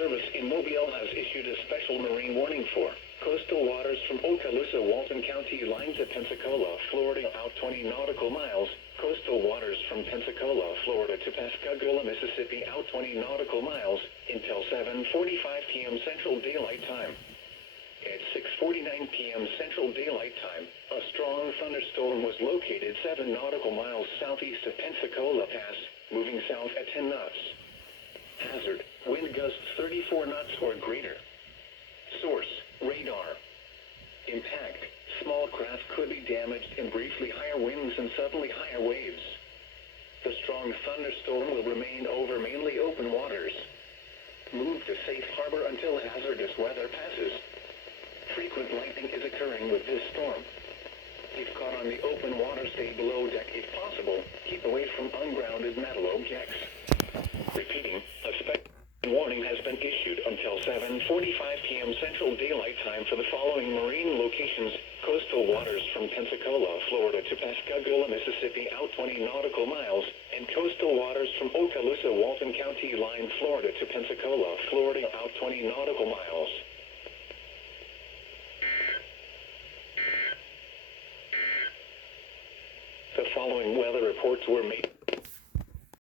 Service in Mobile has issued a special marine warning for coastal waters from Okaloosa, Walton County line to Pensacola, Florida out 20 nautical miles, coastal waters from Pensacola, Florida to Pascagoula, Mississippi out 20 nautical miles, until 7:45 p.m. Central Daylight Time. At 6:49 p.m. Central Daylight Time, a strong thunderstorm was located 7 nautical miles southeast of Pensacola Pass, moving south at 10 knots. Hazard, wind gusts 34 knots or greater. Source, radar. Impact, small craft could be damaged in briefly higher winds and suddenly higher waves. The strong thunderstorm will remain over mainly open waters. Move to safe harbor until hazardous weather passes. Frequent lightning is occurring with this storm. If caught on the open water, stay below deck if possible. Keep away from ungrounded metal objects. Repeating, a special warning has been issued until 7:45 p.m. Central Daylight Time for the following marine locations: coastal waters from Pensacola, Florida to Pascagoula, Mississippi out 20 nautical miles, and coastal waters from Okaloosa, Walton County line, Florida to Pensacola, Florida out 20 nautical miles. The following weather reports were made